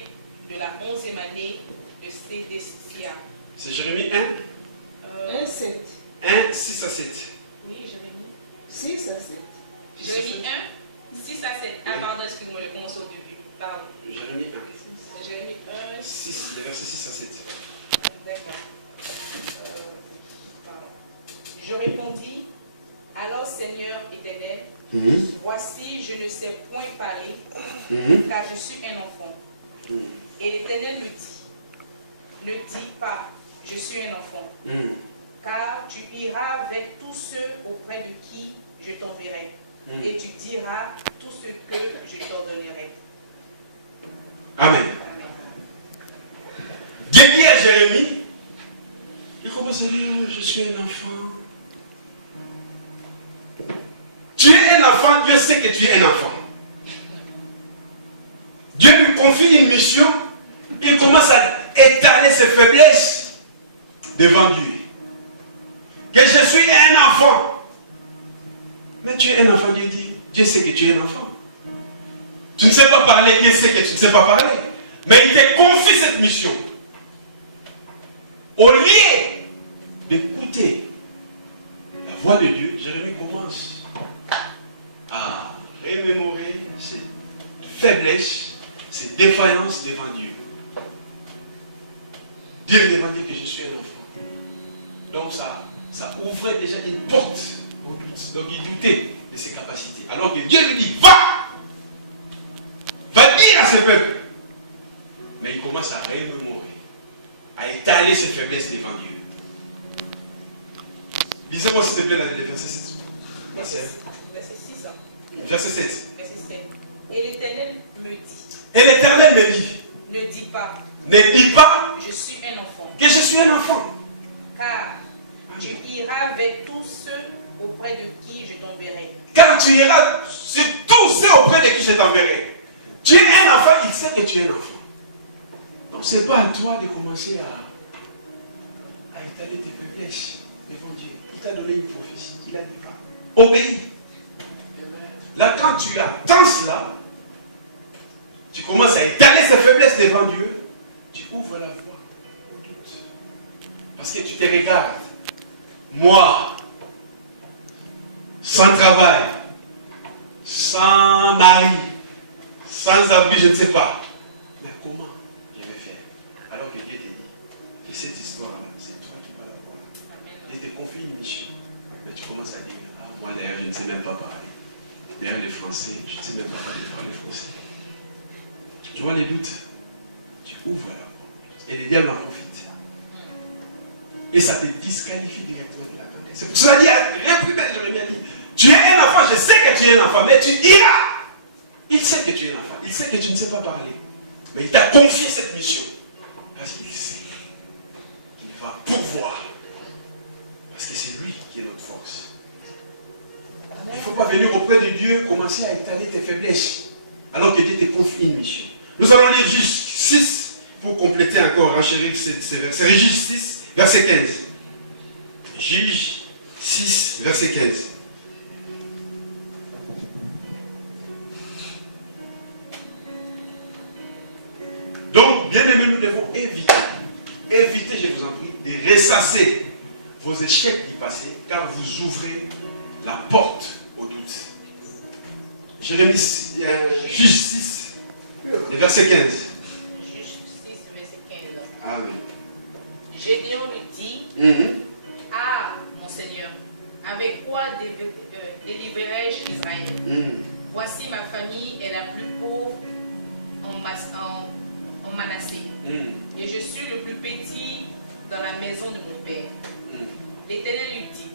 de la 11e année de Sédécia. C'est Jérémie 1, 7. 1, 6 à 7. Oui, Jérémie. 6 à 7. Jérémie 1, 6 à 7. Ah, pardon, excuse-moi, je commence au début. Pardon. Jérémie 1. Jérémie 1, 6, les versets 6 à 7. D'accord. Pardon. Je répondis, alors Seigneur éternel, voici, je ne parler, car je suis un enfant. Et l'Éternel me dit, ne dis pas, je suis un enfant, car tu iras vers tous ceux auprès de qui je t'enverrai, et tu diras tout ce que je t'ordonnerai. Amen. Dieu dit à Jérémie, il commence à dire, je suis un enfant. Tu es un enfant, Dieu sait que tu es un enfant. Dieu lui confie une mission, il commence à étaler ses faiblesses devant Dieu. Que je suis un enfant. Mais tu es un enfant, Dieu dit, Dieu sait que tu es un enfant. Tu ne sais pas parler, Dieu sait que tu ne sais pas parler. Mais il te confie cette mission. Au lieu d'écouter la voix de Dieu, Jérémie commence à remémorer ses faiblesses, ses défaillances devant Dieu. Dieu devant Dieu que je suis un enfant. Donc ça ouvrait déjà une porte au doute. Donc il doutait de ses capacités. Alors que Dieu lui dit, va dire à ce peuple. Mais il commence à remémorer, à étaler ses faiblesses devant Dieu. Lisez-moi s'il te plaît les versets 7. Verset 6. Verset 7. Verset 7. Et l'Éternel me dit. Et l'Éternel me dit. Ne dis pas. Ne dis pas. Je suis un enfant. Que je suis un enfant. Car tu iras vers tous ceux auprès de qui je t'enverrai. Car tu iras sur tous ceux auprès de qui je t'enverrai. Tu es un enfant, il sait que tu es un enfant. Donc ce n'est pas à toi de commencer à étaler tes faiblesses devant Dieu. Il t'a donné une prophétie, il a dit pas. Obéis. Là, quand tu attends cela, tu commences à étaler ses faiblesses devant Dieu, tu ouvres la voie au doute. Parce que tu te regardes. Moi, sans travail, sans mari, sans abri, je ne sais pas. Mais comment je vais faire? Alors que Dieu te dit que cette histoire-là, c'est toi qui vas la voir. Et te confie une mission. Mais tu commences à dire, ah, moi d'ailleurs, je ne sais même pas parler. D'ailleurs, les Français, je ne sais même pas parler français. Tu vois les doutes? Tu ouvres la porte. Et le diable en profite. Et ça te disqualifie directement de la vérité. C'est pour cela qu'il rien plus bête, j'aurais bien dit. Tu es un enfant, je sais que tu es un enfant, mais tu iras. Il sait que tu es un enfant, il sait que tu ne sais pas parler. Mais il t'a confié cette mission. Parce qu'il sait qu'il va pourvoir. Parce que c'est lui qui est notre force. Il ne faut pas venir auprès de Dieu commencer à étaler tes faiblesses. Alors que Dieu te confie une mission. Nous allons lire Juge 6 pour compléter encore, renchérir ces versets. Juge 6, verset 15. Juge 6, verset 15. Donc, bien aimés, nous devons éviter, je vous en prie, de ressasser vos échecs du passé, car vous ouvrez la porte au doute. Jérémie, Juge 6, verset 15. Juge 6, verset 15. Ah oui. Gédéon lui dit, ah, mon Seigneur, avec quoi délivrerai-je Israël? Voici ma famille est la plus pauvre en Manassé. Et je suis le plus petit dans la maison de mon père. L'Éternel lui dit,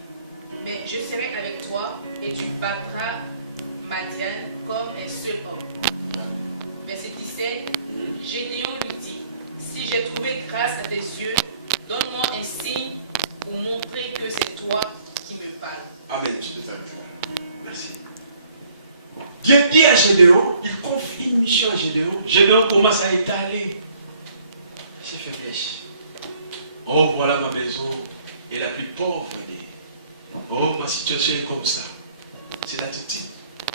mais je serai avec toi et tu battras Madian comme un seul homme. Verset 17, Gédéon lui dit, si j'ai trouvé grâce à tes yeux, donne-moi un signe pour montrer que c'est toi qui me parles. Amen. Je te t'arrêter là. Merci. Dieu dit à Gédéon, il confie une mission à Gédéon. Gédéon commence à étaler ses faiblesses. Oh, voilà ma maison est la plus pauvre des. Oh, ma situation est comme ça. C'est l'attitude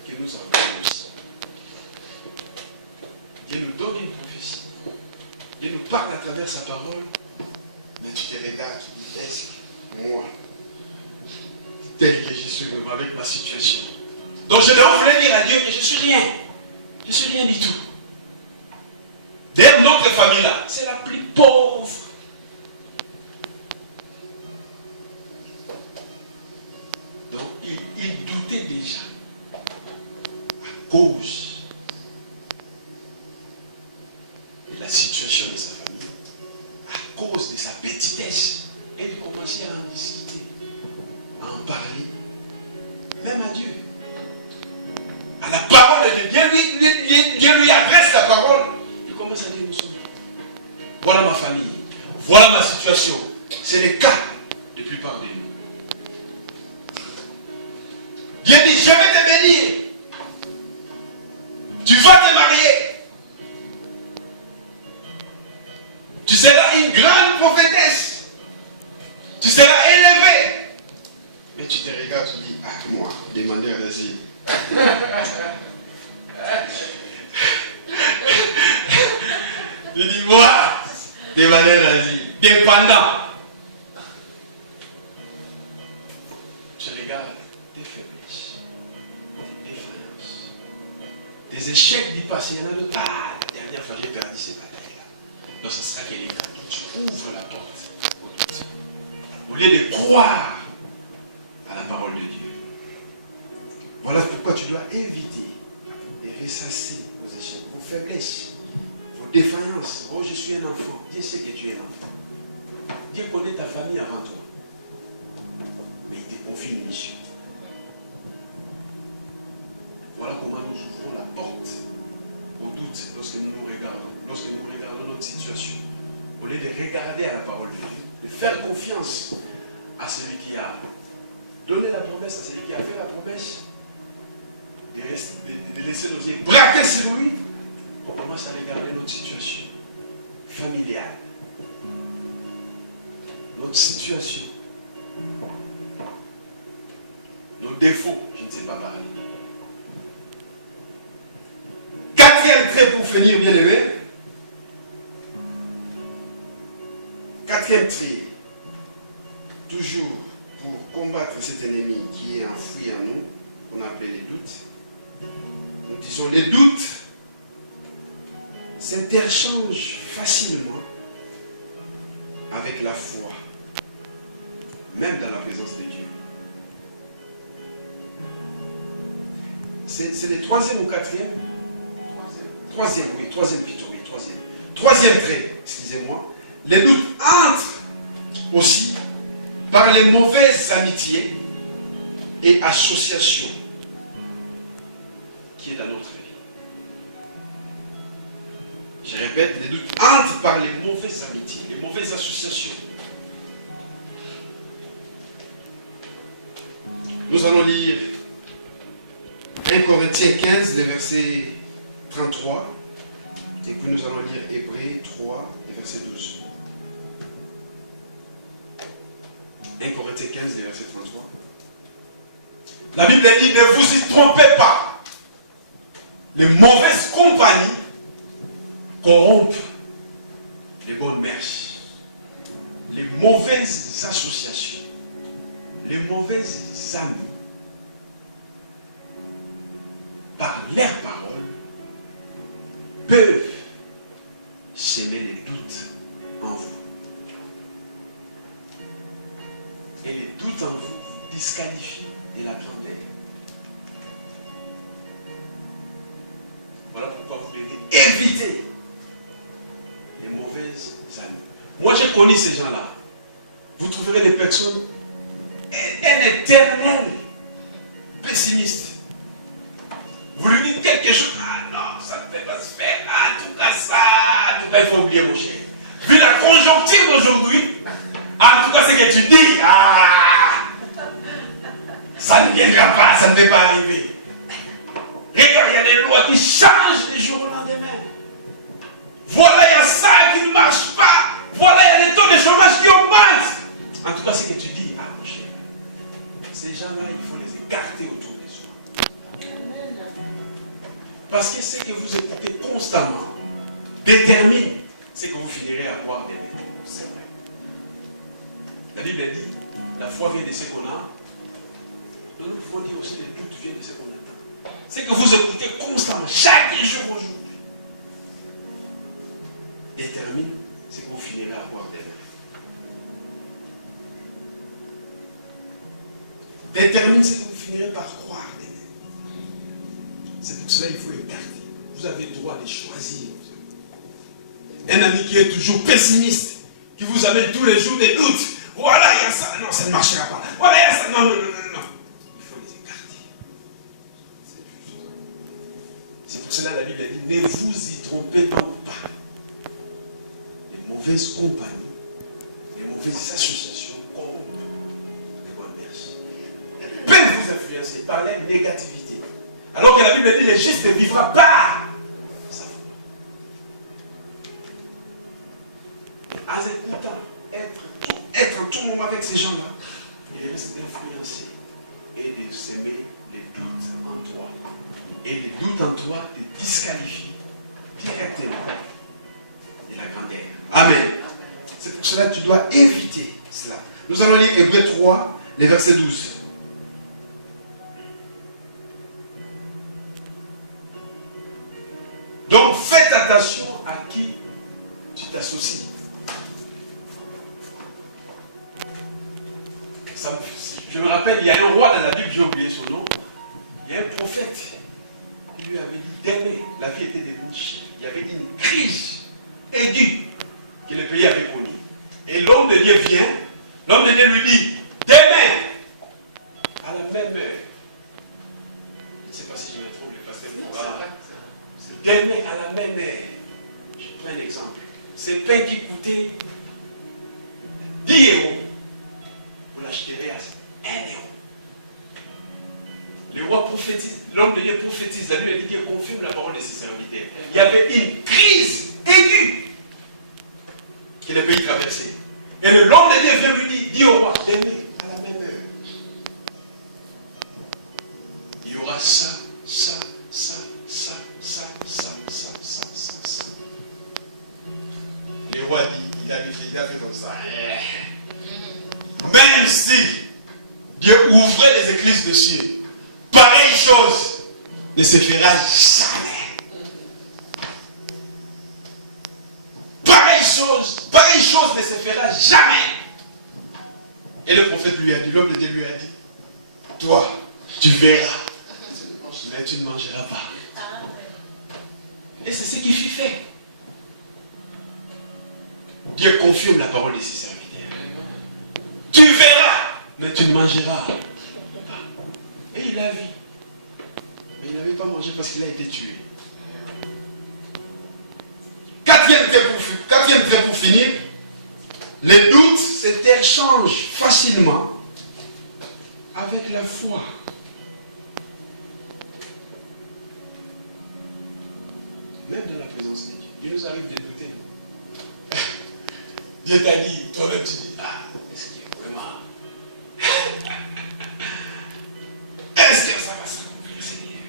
que nous avons aussi. Dieu nous donne une prophétie. Dieu nous parle à travers sa parole. Mais tu te regardes, tu dis, est-ce que moi, tel que je suis même avec ma situation. Donc je voulais dire à Dieu que je suis rien. Je suis rien du tout. D'ailleurs, notre famille là, c'est la plus pauvre. Donc il doutait déjà à cause tu dis, ah, moi, demander à l'asile. Tu dis, moi, demander à l'asile. Dépendant. Je regarde tes faiblesses, tes défaillances, tes échecs du passé. Il y en a d'autres. Ah, la dernière fois, j'ai perdu ces batailles-là. Donc, ce sera qu'il est temps que tu ouvres la porte au doute. Au lieu de croire à la parole de Dieu. Voilà pourquoi tu dois éviter de ressasser vos échecs, vos faiblesses, vos défaillances. Oh, je suis un enfant. Dieu sait que tu es un enfant. Dieu connaît ta famille avant toi. Mais il te confie une mission. Voilà comment nous ouvrons la porte au doute lorsque nous regardons notre situation. Au lieu de regarder à la parole de Dieu, de faire confiance à celui qui a donné la promesse, à celui qui a fait la promesse, de laisser nos yeux braqués sur lui, on commence à regarder notre situation familiale, notre situation, nos défauts, je ne sais pas parler. Quatrième trait pour finir, bien aimé. Quatrième trait, toujours pour combattre cet ennemi qui est enfoui en nous, qu'on appelle les doutes. Nous disons les doutes s'interchangent facilement avec la foi, même dans la présence de Dieu. C'est le troisième ou quatrième? Troisième, oui, troisième plutôt, oui, troisième. Troisième trait, excusez-moi. Les doutes entrent aussi par les mauvaises amitiés et associations qui est dans notre vie. Je répète, les doutes entrent par les mauvaises amitiés, les mauvaises associations. Nous allons lire 1 Corinthiens 15, les versets 33, et puis nous allons lire Hébreux 3, les versets 12. 1 Corinthiens 15, les versets 33. La Bible dit, ne vous y trompez pas. Les mauvaises compagnies corrompent les bonnes mœurs. Les mauvaises associations, les mauvaises amies, par leurs paroles, peuvent semer les doutes en vous. Et les doutes en vous disqualifient de la grandeur. Voilà pourquoi vous devez éviter les mauvaises amies. Moi, j'ai connu ces gens-là. Vous trouverez des personnes, un éternel pessimiste. Vous lui dites quelque chose, ah non, ça ne peut pas se faire, ah, en tout cas ça, en tout cas il faut oublier mon cher. Vu la conjoncture d'aujourd'hui, en tout cas ce que tu dis, ah, ça ne viendra pas, ça ne peut pas arriver. Regarde, il y a des lois qui changent du jour au lendemain. Voilà, il y a ça qui ne marche pas. Voilà, il y a les taux de chômage qui augmentent. En tout cas, ce que tu dis, ah mon cher, ces gens-là, il faut les écarter autour de soi. Parce que ce que vous écoutez constamment détermine ce que vous finirez à voir derrière. C'est vrai. La Bible dit, la foi vient de ce qu'on a. Donc il faut dire aussi, les doutes viennent de ce qu'on a. Ce que vous écoutez constamment, chaque jour aujourd'hui, détermine ce que vous finirez à voir demain. Détermine ce que vous finirez par croire demain. C'est pour cela qu'il faut écarter. Vous avez le droit de choisir. Un ami qui est toujours pessimiste, qui vous amène tous les jours des doutes. Voilà, il y a ça. Non, ça ne marchera pas. Voilà, il y a ça. Non, non, non, non, non. Il faut les écarter. C'est juste. C'est pour cela que la Bible dit, ne vous y trompez donc pas. Les mauvaises compagnies, les mauvaises associations corrompent les bonnes personnes. Peuvent vous influencer par la négativité. Alors que la Bible dit, le juste ne vivra pas. En écoutant, être en tout moment avec ces gens-là, il reste influencé et en toi te disqualifie directement de la grandeur. Amen. C'est pour cela que tu dois éviter cela. Nous allons lire Hébreux 3, les versets 12. Donc faites attention à qui tu t'associes. Je me rappelle, il y a un roi dans la Bible, j'ai oublié son nom. Il y a un prophète qui lui avait dit d'aimer. La vie était devenue chère. Il y avait une crise aiguë que le pays avait connue. Et l'homme de Dieu vient, l'homme de Dieu lui dit demain, à la même heure. Je ne sais pas si je me trompe, parce que demain, à la même heure. Je prends un exemple. Ce pain qui coûtait 10 €, vous l'achèterez à 1 €. Le roi prophétise, l'homme de Dieu prophétise, la Bible dit qu'il confirme la parole de ses serviteurs. Il y avait une crise aiguë que le pays traversait. Et l'homme de Dieu vient lui dire, dis au roi, demain, à la même heure, il y aura ça, ça, ça, ça, ça, ça, ça, ça, ça, ça. Le roi dit, il a fait comme ça. Même si Dieu ouvrait les écluses de cieux, pareille chose ne se fera jamais. Pareille chose ne se fera jamais. Et le prophète lui a dit, l'homme de Dieu lui a dit, toi, tu verras, mais tu ne mangeras pas. Et c'est ce qui fut fait. Dieu confirme la parole de ses serviteurs. Tu verras, mais tu ne mangeras pas. Et il a vu. Mais il n'avait pas mangé parce qu'il a été tué. Quatrième trait pour finir. Les doutes s'interchangent facilement avec la foi. Même dans la présence de Dieu. Il nous arrive de douter. Dieu t'a dit, toi-même tu dis, est-ce qu'il est vraiment... Est-ce que ça va s'accomplir, Seigneur?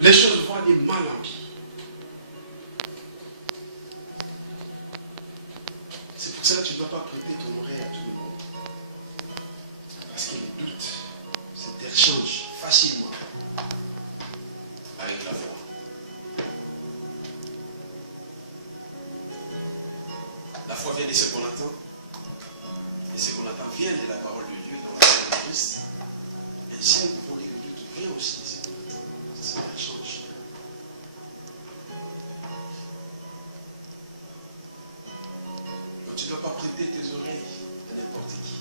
Les choses vont aller mal en pis. C'est pour ça que tu ne dois pas prêter ton oreille à tout le monde. Parce que les doutes s'interchangent facilement avec la foi. La foi vient de ce qu'on attend. Et ce qu'on attend vient de la parole de Dieu dans la parole de Christ. Et si nous pouvons dire que le doute vient aussi de ce qu'on attend, ça change. Donc tu ne dois pas prêter tes oreilles à n'importe qui.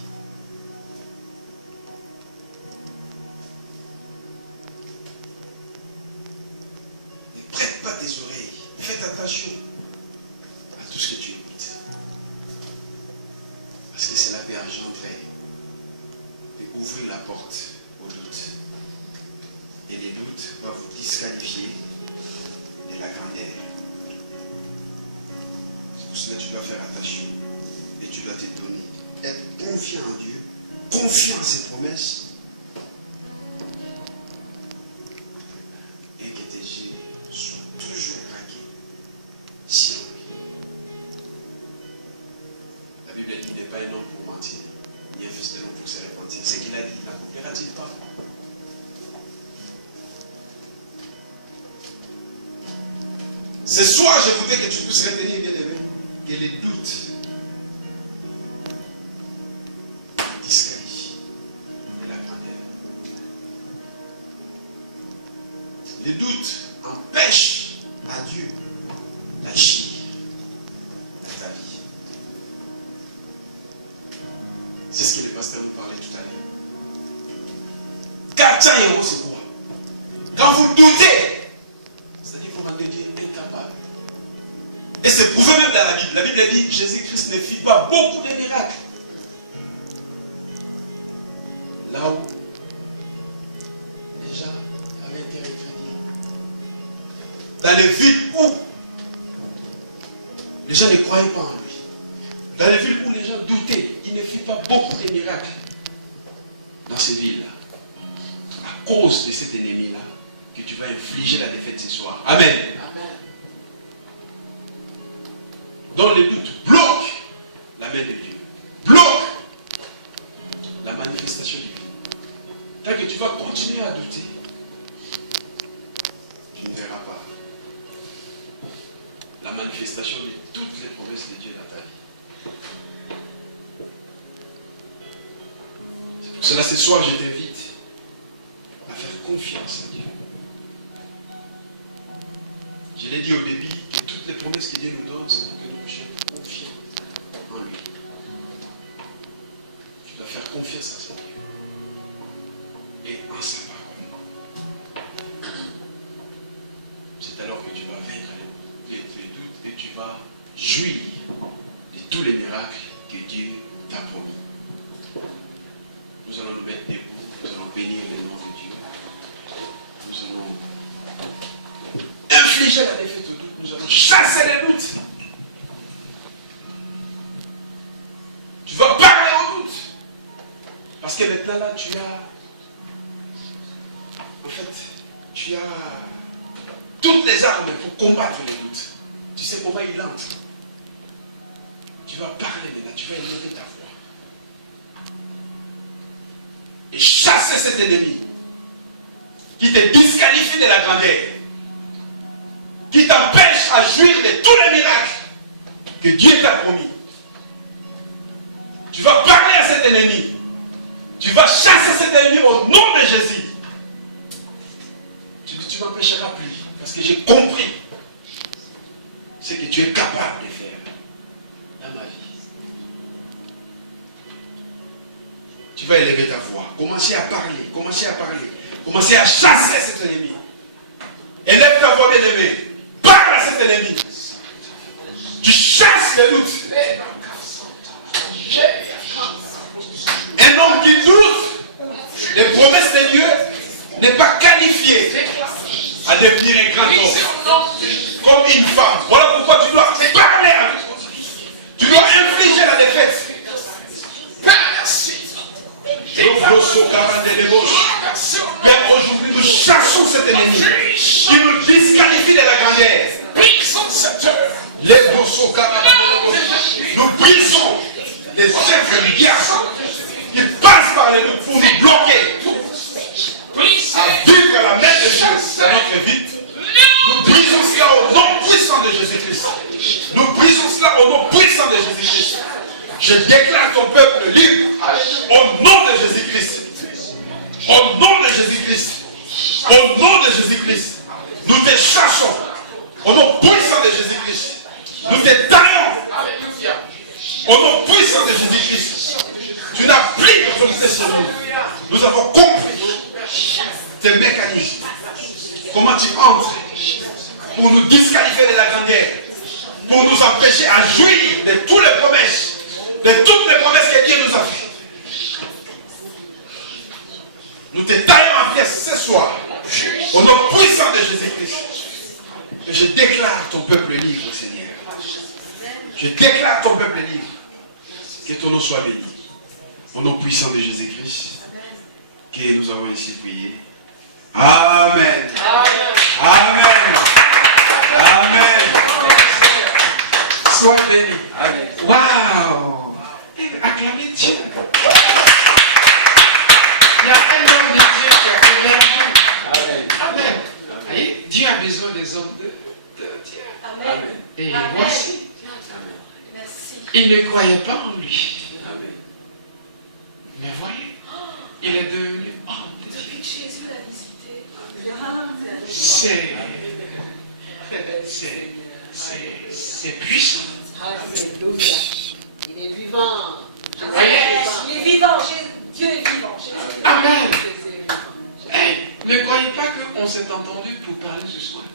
Ne prête pas tes oreilles. Faites attention à tout ce que tu écoutes. Parce que cela peut engendrer et ouvrir la porte aux doutes. Et les doutes vont vous disqualifier de la grandeur. C'est pour cela que tu dois faire attention. Et tu dois te donner. Être confiant en Dieu. Confiant en ses promesses. Et que tes yeux soient toujours braqués sur lui. La Bible dit n'est pas un homme pour mentir, ni un fils de l'homme pour se repentir. Ce qu'il a dit, n'accomplira-t-il pas? Ce soir, je voudrais que tu puisses retenir, bien aimé, que les doutes disqualifient de la grandeur. Les doutes empêchent à Dieu d'agir dans ta vie. C'est ce que le pasteur nous parlait tout à l'heure. 400 €, c'est quoi? Quand vous doutez, c'est-à-dire qu'on va devenir incapable. Et c'est prouvé même dans la Bible. La Bible dit que Jésus-Christ ne fit pas beaucoup de miracles. Là où les gens avaient été récrédits. Dans les villes où les gens ne croyaient pas en lui. Dans les villes où les gens doutaient, il ne fit pas beaucoup de miracles. Dans ces villes-là. À cause de cet ennemi-là que tu vas infliger la défaite ce soir. Amen. Dans les doutes, bloque la main de Dieu. Bloque la manifestation divine. Tant que tu vas continuer à douter, tu ne verras pas la manifestation de toutes les promesses de Dieu dans ta vie. C'est pour cela ce soir je t'invite à faire confiance à Dieu. Je l'ai dit au début que toutes les promesses que Dieu nous donne, c'est pour que nous puissions être confiants en lui. Tu dois faire confiance à Dieu et en sa parole. C'est alors que tu vas vaincre les doutes et tu vas jouir de tous les miracles que Dieu t'a promis. Nous allons nous mettre debout, nous allons bénir le nom de Dieu. Nous allons infliger la défaite au doute, nous allons chasser les doutes. Tu vas parler au doute. Parce que maintenant là, tu as toutes les armes pour combattre les doutes. Tu sais comment il entre. Tu vas parler maintenant, tu vas élever ta voix. Et chasser cet ennemi qui te disqualifie de la grandeur, qui t'empêche à jouir de tous les miracles que Dieu t'a promis. Tu vas parler à cet ennemi. Tu vas chasser cet ennemi au nom de Jésus. Tu ne m'empêcheras plus. Parce que j'ai compris ce que tu es capable de faire dans ma vie. Tu vas élever ta voix. Commencez à parler. Commencez à parler. Commencez à chasser cet ennemi. Élève ta voix, bien-aimé. Parle à cet ennemi. Tu chasses les doutes. Un homme qui doute les promesses de Dieu n'est pas qualifié à devenir un grand homme. Comme une femme. Voilà pourquoi tu dois parler à l'autre. Tu dois infliger la défaite. Père, aujourd'hui nous chassons cet ennemi qui nous disqualifie de la grandeur. Nous brisons les œuvres du diable qui passent par les doutes pour nous bloquer à vivre à la main de Dieu dans notre vie. Nous brisons cela au nom puissant de Jésus-Christ. Nous brisons cela au nom puissant de Jésus-Christ. Je déclare ton peuple libre au nom de Jésus-Christ. Au nom de Jésus-Christ. Au nom de Jésus-Christ. Nous te chassons au nom puissant de Jésus-Christ. Nous te taillons au nom puissant de Jésus-Christ. Tu n'as plus d'autorité sur nous. Nous avons compris tes mécanismes. Comment tu entres pour nous disqualifier de la grandeur, pour nous empêcher à jouir de toutes les promesses, de toutes les promesses que Dieu nous a faites. Nous te taillons en pièces ce soir, au nom puissant de Jésus-Christ. Et je déclare ton peuple libre, Seigneur. Je déclare ton peuple libre. Que ton nom soit béni. Au nom puissant de Jésus-Christ, que nous avons ici prié. Amen. Amen. Amen. Sois béni. Waouh. Acclamez Dieu. Il y a un homme de Dieu qui a fait l'air. Amen. Amen. Voyez, Dieu a besoin des hommes de Dieu. Amen. Et Amen. voici. Merci. Il ne croyait pas en lui. Amen. Mais voyez, il est devenu homme de Dieu. Depuis que Jésus l'a visité, c'est puissant. Alléluia. Il est vivant. Voyez? Il est vivant. Dieu est vivant. Amen. Hey, ne croyez pas qu'on s'est entendu pour parler ce soir.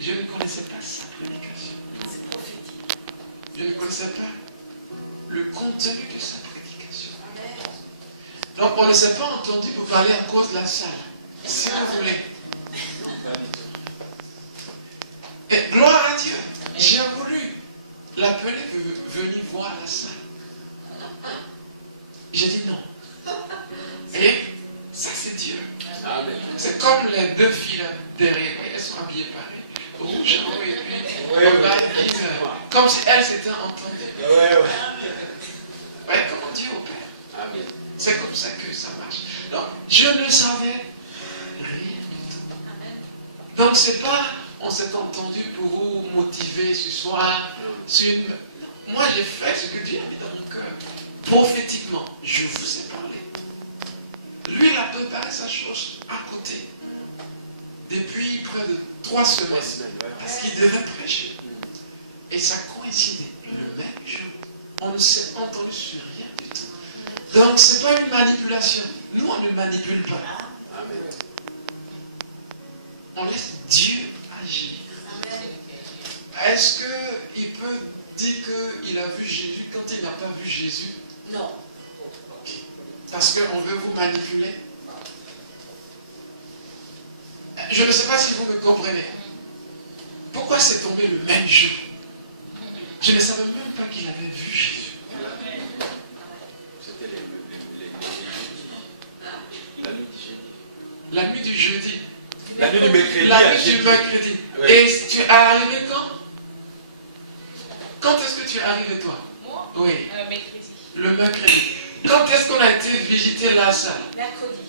Je ne connaissais pas sa prédication. C'est prophétique. Je ne connaissais pas le contenu de sa prédication. Amen. Donc on ne s'est pas entendu pour parler à cause de la salle. Si vous voulez. Et gloire à Dieu. J'ai voulu l'appeler venir voir la salle. J'ai dit non. Et ça c'est Dieu. que ça marche. Donc, je ne savais rien du tout. Donc, c'est pas, on s'est entendu pour vous motiver ce soir. Moi, j'ai fait ce que Dieu a mis dans mon cœur. Prophétiquement, je vous ai parlé. Lui, il a préparé sa chose à côté. Depuis près de 3 semaines. Parce qu'il devait prêcher. Et ça coïncidait le même jour. On ne s'est entendu sur rien du tout. Donc, ce n'est pas une manipulation. Nous, on ne manipule pas. Amen. On laisse Dieu agir. Est-ce qu'il peut dire qu'il a vu Jésus quand il n'a pas vu Jésus? Non. Okay. Parce qu'on veut vous manipuler. Je ne sais pas si vous me comprenez. Pourquoi c'est tombé le même jour? Je ne savais même pas qu'il avait vu Jésus. C'était la nuit du jeudi. La nuit du jeudi. La nuit du mercredi. La nuit du mercredi. Ouais. Et tu es arrivé quand? Quand est-ce que tu es arrivé toi? Moi? Oui. Mercredi. Le mercredi. Quand est-ce qu'on a été visiter la salle? Mercredi.